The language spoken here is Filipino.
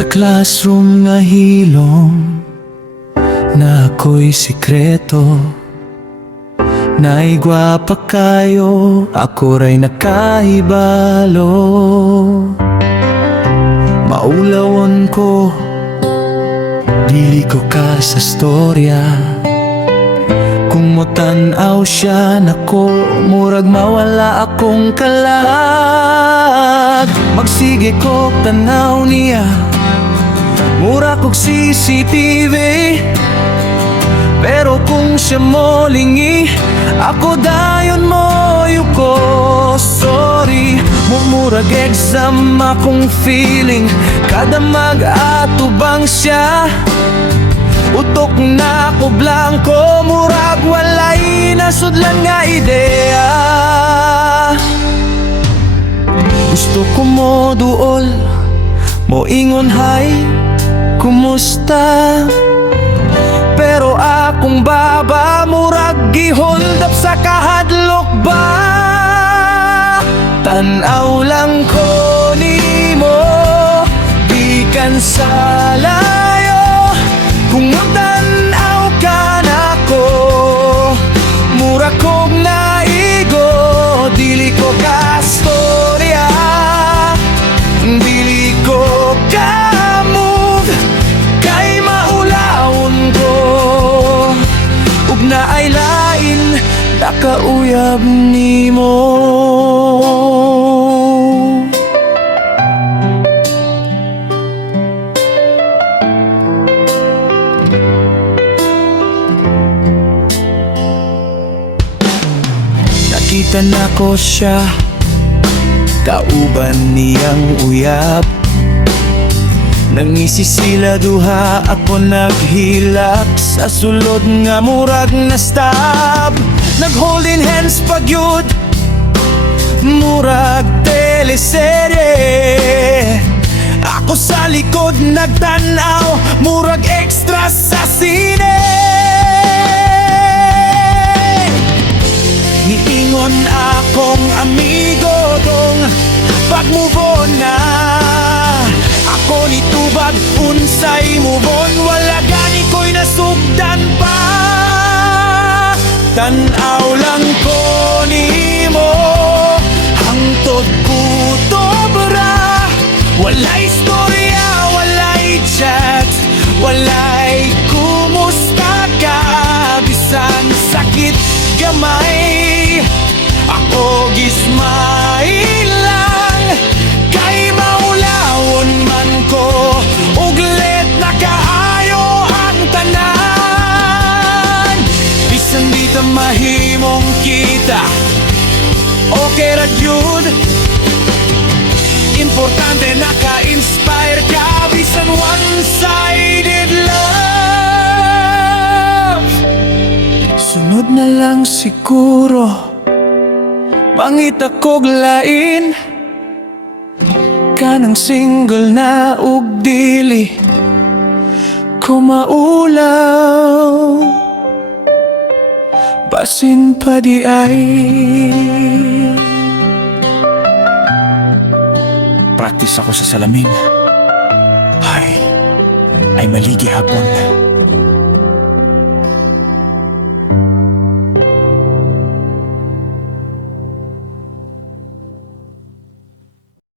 Sa classroom nga hilom na ako'y sikreto, naigwapa kayo, ako ray nakahibalo. Maulawon ko, dili ko ka sa storya. Kung motanaw siya, nako, murag mawala akong kalag. Magsige ko tanaw niya, mura kog CCTV. Pero kung siya mo lingi, ako dayon mo yuko. Sorry, mumurag exam akong feeling kada mag-atubang siya. Utok na ko blanco, murag walay nasudlan nga ideya. Gusto ko mo duol, mo ingon hay, kumusta? Pero akong baba, murag gi-hold up sa kahadlok ba? Tanaw lang ko nimo, di kan sa layo. Kung magtanaw ka nako, mura kog naigo. Dili ko ka storya, dili ko ka move, kay maulawon ko. Ug na ay lain, nakauyab nimo. Nakita na ko siya, kauban niyang uyab. Nangisisila duha, ako naghilak sa sulod nga murag na stab. Nag-holding hands pagyud, murag teleserye. Ako sa likod nagtanaw, murag extra sa sine. Niingon akong amigo dong pag-move on na. Ako nitubag unsay move on, wala gani ko'y nasugdan pa. Tanaw lang ko nimo, hangtod kutobra. Walay storya, walay chat, walay kumusta ka. Bisan sakit gamay, ako gismay lang. Kay maulawon man ko, uglet na kaayo ang tanan. Bisan di ta mahimong kita, okay ra jud. Importante naka-inspire ka, bisan one-sided love. Sunod na lang siguro, mangita kog lain. Kanang single na ug dili ko maulaw. Basin pa di ay practice ako sa salamin. Ay maligi hapon.